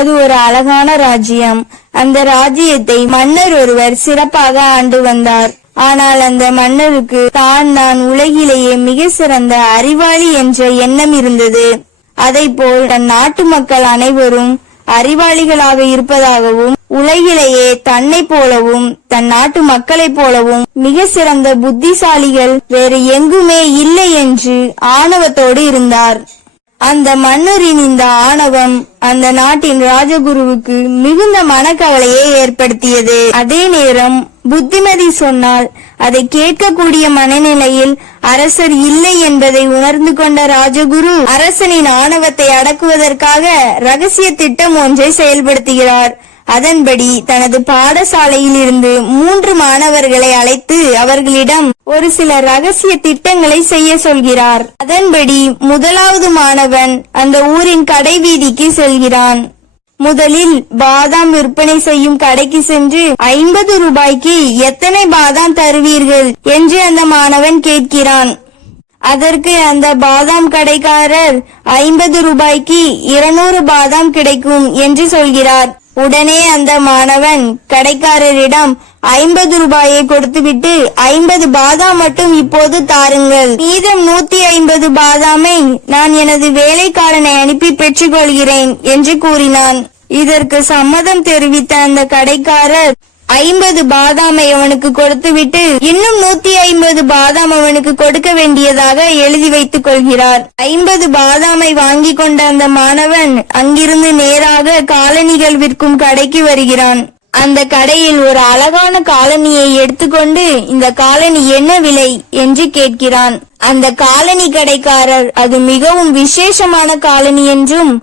அது ஒரு அழகான ராஜ்யம். அந்த ராஜ்யத்தை மன்னர் ஒருவர் சிறப்பாக ஆண்டு வந்தார். ஆனால் அந்த மன்னருக்கு தான் உலகிலேயே மிக சிறந்த அறிவாளி என்ற எண்ணம் இருந்தது. அதைப்போல் தன் நாட்டு மக்கள் அனைவரும் அறிவாளிகளாக இருப்பதாகவும், உலகிலேயே தன்னை போலவும் தன் நாட்டு மக்களைப் போலவும் மிக சிறந்த புத்திசாலிகள் வேறு எங்குமே இல்லை என்று ஆணவத்தோடு இருந்தார். அந்த மன்னரின் இந்த ஆணவம் அந்த நாட்டின் ராஜகுருவுக்கு மிகுந்த மனக்கவலையை ஏற்படுத்தியது. அதே நேரம் புத்திமதி சொன்னால் அதை கேட்கக்கூடிய மனநிலையில் அரசர் இல்லை என்பதை உணர்ந்து கொண்ட ராஜகுரு அரசனின் ஆணவத்தை அடக்குவதற்காக ரகசிய திட்டம் ஒன்றை செயல்படுத்துகிறார். அதன்படி தனது பாடசாலையில் இருந்து 3 மாணவர்களை அழைத்து அவர்களிடம் ஒரு சில ரகசிய திட்டங்களை செய்ய சொல்கிறார். அதன்படி முதலாவது மாணவன் அந்த ஊரின் கடை வீதிக்கு செல்கிறான். முதலில் பாதாம் விற்பனை செய்யும் கடைக்கு சென்று 50 ரூபாய்க்கு எத்தனை பாதாம் தருவீர்கள் என்று அந்த மாணவன் கேட்கிறான். அதற்கு அந்த பாதாம் கடைக்காரர் 50 ரூபாய்க்கு 200 பாதாம் கிடைக்கும் என்று சொல்கிறார். உடனே அந்த மாணவன் கடைக்காரரிடம் 50 ரூபாயை கொடுத்துவிட்டு 50 பாதாம் மட்டும் இப்போது தாருங்கள், மீதம் 150 பாதாமை நான் எனது வேலைக்காரனை அனுப்பி பெற்றுக் கொள்கிறேன் என்று கூறினான். இதற்கு சம்மதம் தெரிவித்த அந்த கடைக்காரர் 50 பாதாமை அவனுக்கு கொடுத்துவிட்டு இன்னும் 150 பாதாம் அவனுக்கு கொடுக்க வேண்டியதாக எழுதி வைத்துக் கொள்கிறார். 50 பாதாமை வாங்கி கொண்ட அந்த மாணவன் அங்கிருந்து நேராக காலணிகள் விற்கும் கடைக்கு வருகிறான். அந்த கடையில் ஒரு அழகான காலணியை எடுத்துக்கொண்டு இந்த காலணி என்ன விலை என்று கேட்கிறான். அந்த காலணி கடைக்காரர் அது மிகவும் விசேஷமான காலணி என்றும்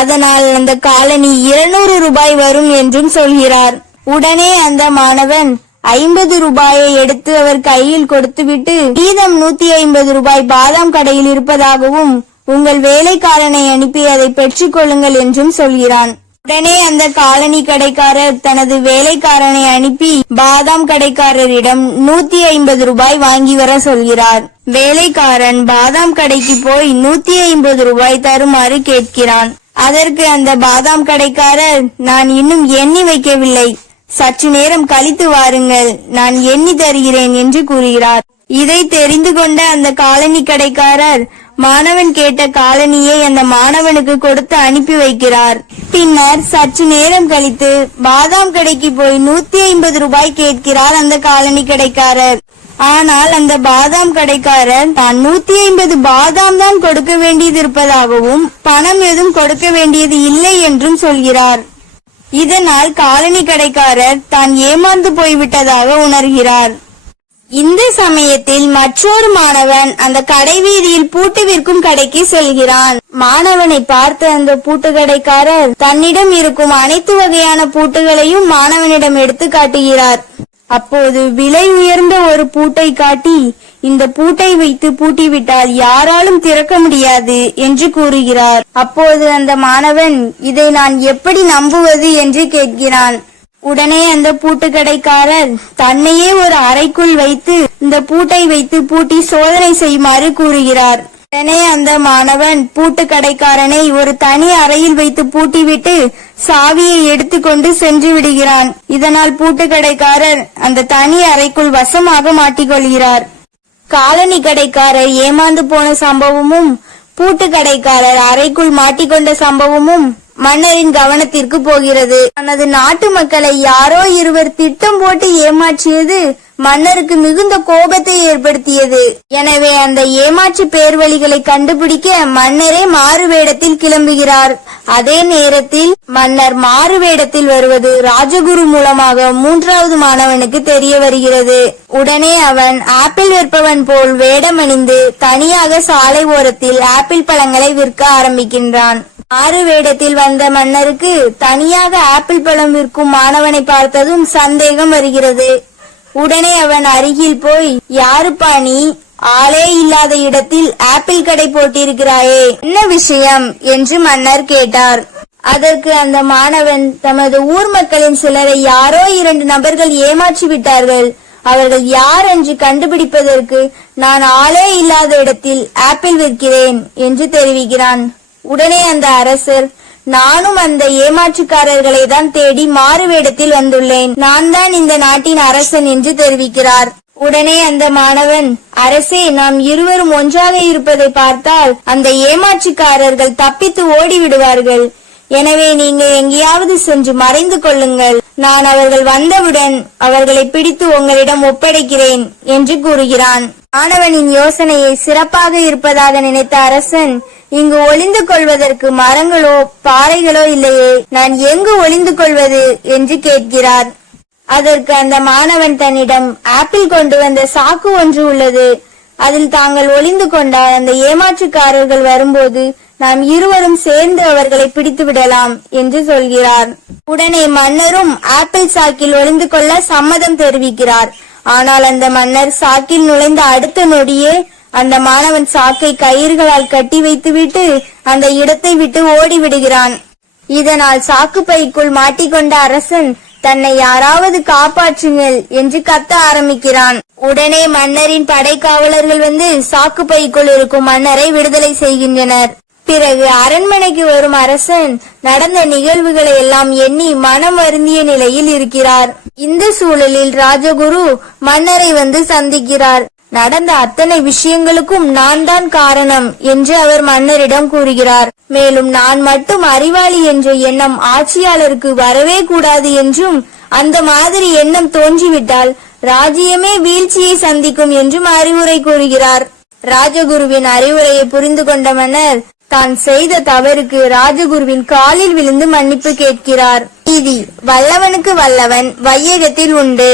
அதனால் அந்த காலணி 200 ரூபாய் வரும் என்றும் சொல்கிறார். உடனே அந்த மாணவன் 50 ரூபாயை எடுத்து அவர் கையில் கொடுத்துவிட்டு மீதம் 150 ரூபாய் பாதாம் கடையில் இருப்பதாகவும் உங்கள் வேலைக்காரனை அனுப்பி அதை பெற்றுக் கொள்ளுங்கள் என்றும் சொல்கிறான். உடனே அந்த காலனி கடைக்காரர் தனது வேலைக்காரனை அனுப்பி பாதாம் கடைக்காரரிடம் 150 ரூபாய் வாங்கி வர சொல்கிறார். வேலைக்காரன் பாதாம் கடைக்கு போய் 150 ரூபாய் தருமாறு கேட்கிறான். அதற்கு அந்த பாதாம் கடைக்காரர் நான் இன்னும் எண்ணி வைக்கவில்லை, சற்று நேரம் கழித்து வாருங்கள், நான் எண்ணி தருகிறேன் என்று கூறுகிறார். இதை தெரிந்து கொண்ட அந்த காலனி கடைக்காரர் மாணவன் கேட்ட காலனியை அந்த மாணவனுக்கு கொடுத்து அனுப்பி வைக்கிறார். பின்னர் சற்று நேரம் கழித்து பாதாம் கடைக்கு போய் 150 ரூபாய் கேட்கிறார் அந்த காலனி கடைக்காரர். ஆனால் அந்த பாதாம் கடைக்காரர் தான் 150 பாதாம் தான் கொடுக்க வேண்டியது இருப்பதாகவும் பணம் எதுவும் கொடுக்க வேண்டியது இல்லை என்றும் சொல்கிறார். இதனால் காலனி கடைக்காரர் தான் ஏமாந்து போய்விட்டதாக உணர்கிறார். இந்த சமயத்தில் மற்றொரு மாணவன் அந்த கடை வீதியில் பூட்டு விற்கும் கடைக்கு செல்கிறான். மாணவனை பார்த்த அந்த பூட்டு கடைக்காரர் தன்னிடம் இருக்கும் அனைத்து வகையான பூட்டுகளையும் மாணவனிடம் எடுத்து காட்டுகிறார். அப்போது விலை உயர்ந்த ஒரு பூட்டை காட்டி இந்த பூட்டை வைத்து பூட்டிவிட்டால் யாராலும் திறக்க முடியாது என்று கூறுகிறார். அப்போது அந்த மாணவன் இதை நான் எப்படி நம்புவது என்று கேட்கிறான். உடனே அந்த பூட்டு கடைக்காரர் தன்னையே ஒரு அறைக்குள் வைத்து இந்த பூட்டை வைத்து பூட்டி சோதனை செய்யுமாறு கூறுகிறார். உடனே அந்த மாணவன் பூட்டு கடைக்காரனை ஒரு தனி அறையில் வைத்து பூட்டிவிட்டு சாவியை எடுத்துக்கொண்டு சென்று விடுகிறான். இதனால் பூட்டு கடைக்காரர் அந்த தனி அறைக்குள் வசமாக மாட்டிக்கொள்கிறார். காலனி கடைக்காரர் ஏமாந்து போன சம்பவமும் பூட்டு கடைக்காரர் அறைக்குள் மாட்டிக்கொண்ட சம்பவமும் மன்னரின் கவனத்திற்கு போகிறது. தனது நாட்டு மக்களை யாரோ இருவர் திட்டம் போட்டு ஏமாற்றியது மன்னருக்கு மிகுந்த கோபத்தை ஏற்படுத்தியது. எனவே அந்த ஏமாற்று பேர்வழிகளை கண்டுபிடிக்க மன்னரே மாறு வேடத்தில் கிளம்புகிறார். அதே நேரத்தில் மன்னர் மாறு வேடத்தில் வருவது ராஜகுரு மூலமாக 3வது மாணவனுக்கு தெரிய வருகிறது. உடனே அவன் ஆப்பிள் விற்பவன் போல் வேடமணிந்து தனியாக சாலை ஓரத்தில் ஆப்பிள் பழங்களை விற்க ஆரம்பிக்கின்றான். மாறு வேடத்தில் வந்த மன்னருக்கு தனியாக ஆப்பிள் பழம் விற்கும் மாணவனை பார்த்ததும் சந்தேகம் வருகிறது. உடனே அவன் அருகில் போய் யாருப்பா நீ, ஆளே இல்லாத இடத்தில் ஆப்பிள் கடை போட்டிருக்கிறாயே, என்ன விஷயம் என்று மன்னர் கேட்டார். அதற்கு அந்த மாணவன் தமது ஊர் மக்களின் சிலரை யாரோ 2 நபர்கள் ஏமாற்றி விட்டார்கள், அவர்கள் யார் என்று கண்டுபிடிப்பதற்கு நான் ஆளே இல்லாத இடத்தில் ஆப்பிள் விற்கிறேன் என்று தெரிவிக்கிறான். உடனே அந்த அரசர் நானும் அந்த ஏமாற்றுக்காரர்களை தான் தேடி மாறு வேடத்தில் வந்துள்ளேன். நான் தான் இந்த நாட்டின் அரசன் என்று தெரிவிக்கிறார். உடனே அந்த மாணவன், அரசே, நாம் இருவரும் ஒன்றாக இருப்பதை பார்த்தால் அந்த ஏமாற்றுக்காரர்கள் தப்பித்து ஓடி விடுவார்கள். எனவே நீங்க எங்கேயாவது சென்று மறைந்து கொள்ளுங்கள். நான் அவர்கள் வந்தவுடன் அவர்களை பிடித்து உங்களிடம் ஒப்படைக்கிறேன் என்று கூறுகிறான். மாணவனின் யோசனையை சிறப்பாக இருப்பதாக நினைத்த அரசன், இங்கு ஒளிந்து கொள்வதற்கு மரங்களோ பாறைகளோ இல்லையே, நான் எங்கு ஒளிந்து கொள்வது என்று கேட்கிறார். அதற்கு அந்த மாணவன் தன்னிடம் ஆப்பிள் கொண்டு வந்த சாக்கு ஒன்று உள்ளது, அதில் தாங்கள் ஒளிந்து கொண்டால் அந்த ஏமாற்றுக்காரர்கள் வரும்போது நாம் இருவரும் சேர்ந்து அவர்களை பிடித்து விடலாம் என்று சொல்கிறார். உடனே மன்னரும் ஆப்பிள் சாக்கில் ஒளிந்து கொள்ள சம்மதம் தெரிவிக்கிறார். ஆனால் அந்த மன்னர் சாக்கில் நுழைந்த அடுத்த நொடியே அந்த மாணவன் சாக்கை கயிறுகளால் கட்டி வைத்துவிட்டு அந்த இடத்தை விட்டு ஓடி விடுகிறான். இதனால் சாக்கு பைக்குள் மாட்டிக்கொண்ட அரசன் தன்னை யாராவது காப்பாற்றுங்கள் என்று கத்த ஆரம்பிக்கிறான். உடனே மன்னரின் படைக்காவலர்கள் வந்து சாக்கு பைக்குள் இருக்கும் மன்னரை விடுதலை செய்கின்றனர். பிறகு அரண்மனைக்கு வரும் அரசன் நடந்த நிகழ்வுகளை எல்லாம் எண்ணி மனம் வருந்திய நிலையில் இருக்கிறார். இந்த சூழலில் ராஜகுரு மன்னரை வந்து சந்திக்கிறார். நடந்த அத்தனை விஷயங்களுக்கும் நான் தான் காரணம் என்று அவர் மன்னரிடம் கூறுகிறார். மேலும் நான் மட்டும் அறிவாளி என்ற எண்ணம் ஆட்சியாளருக்கு வரவே கூடாது என்றும், அந்த மாதிரி எண்ணம் தோன்றிவிட்டால் ராஜ்யமே வீழ்ச்சியை சந்திக்கும் என்றும் அறிவுரை கூறுகிறார். ராஜகுருவின் அறிவுரையை புரிந்து கொண்ட மன்னர் தான் செய்த தவறுக்கு ராஜகுருவின் காலில் விழுந்து மன்னிப்பு கேட்கிறார். நீதி வல்லவனுக்கு வல்லவன் வையகத்தில் உண்டு.